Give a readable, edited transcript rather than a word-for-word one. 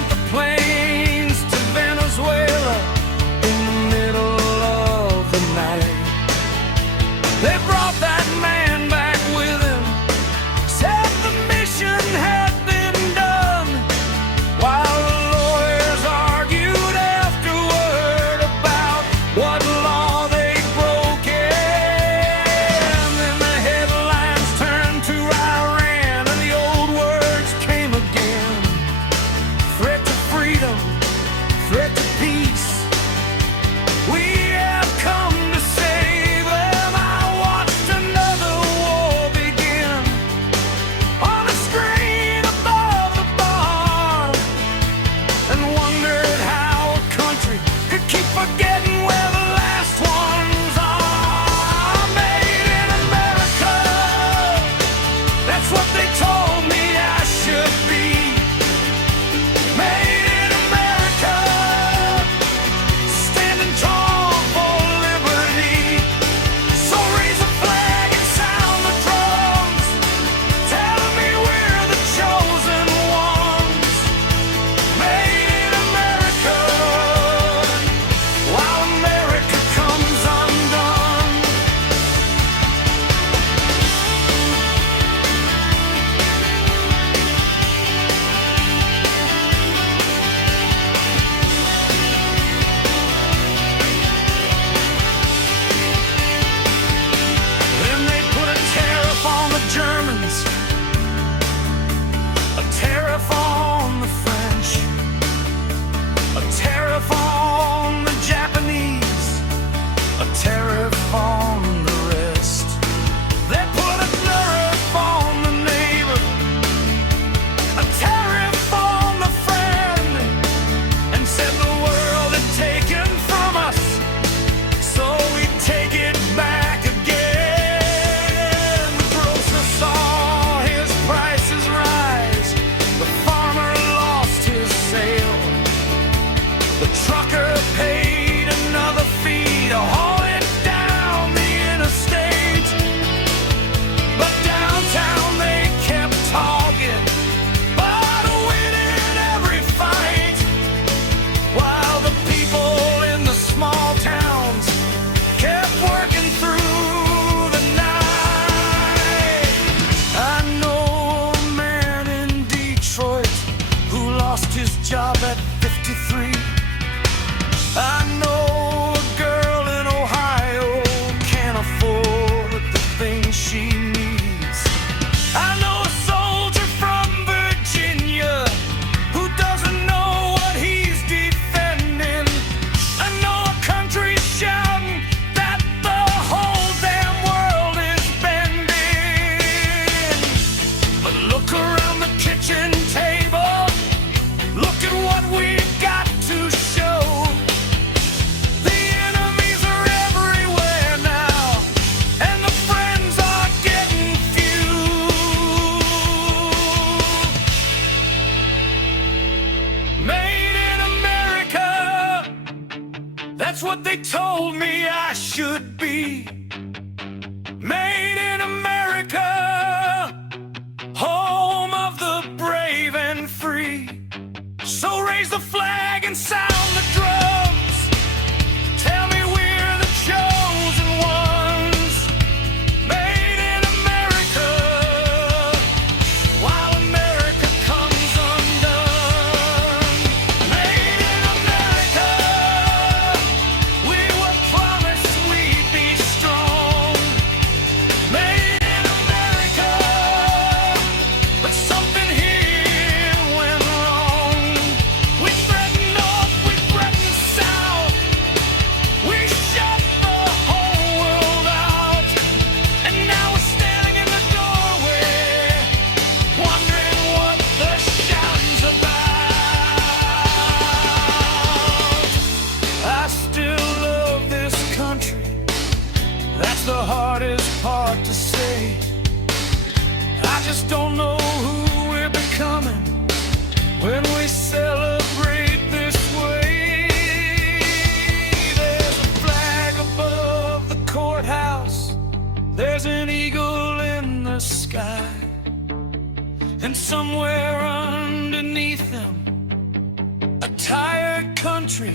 sent the planes to Venezuela in the middle of the night. They brought that man back with him, said the mission had been done, while the lawyers argued afterward about what law they'd broken. Then the headlines turned to Iran and the old words came again: threat to freedom, threat to peace. We have come to save them. I watched another war begin on the screen above the bar, and wondered how a country could keep forgetting where the last ones are. Made in America, that's what they told me I should be. Made in America, standing tall for liberty. So raise a flag and sound the drums. Tell me we're the chosen ones. Made in America, while America comes undone. Then they put a tariff on the Germans, a tariff on the French, a tariff on the Japanese, a tariff on the rest. They put a tariff on the neighbor, a tariff on the friend, and said the world had taken from us, so we take it back again. The grocer saw his prices rise, the farmer lost his sale, the trucker paid another fee to haul it down the interstate. But downtown they kept talking, but winning every fight, while the people in the small towns kept working through the night. I know a man in Detroit who lost his job at 53. I know a girl in Ohio can't afford the things she needs. I know a soldier from Virginia who doesn't know what he's defending. I know a country shouting that the whole damn world is bending. But look around the kitchen table, look at what we've got to show. The enemies are everywhere now, and the friends are getting few. Made in America, that's what they told me I should be. Made in America, home of the brave and free. So raise the flag and sound the drums. Tell me we're the chosen ones. Made in America, while America comes undone. Made in America, we were promised we'd be strong. Made in America, but something here went wrong. We threatened North, entire country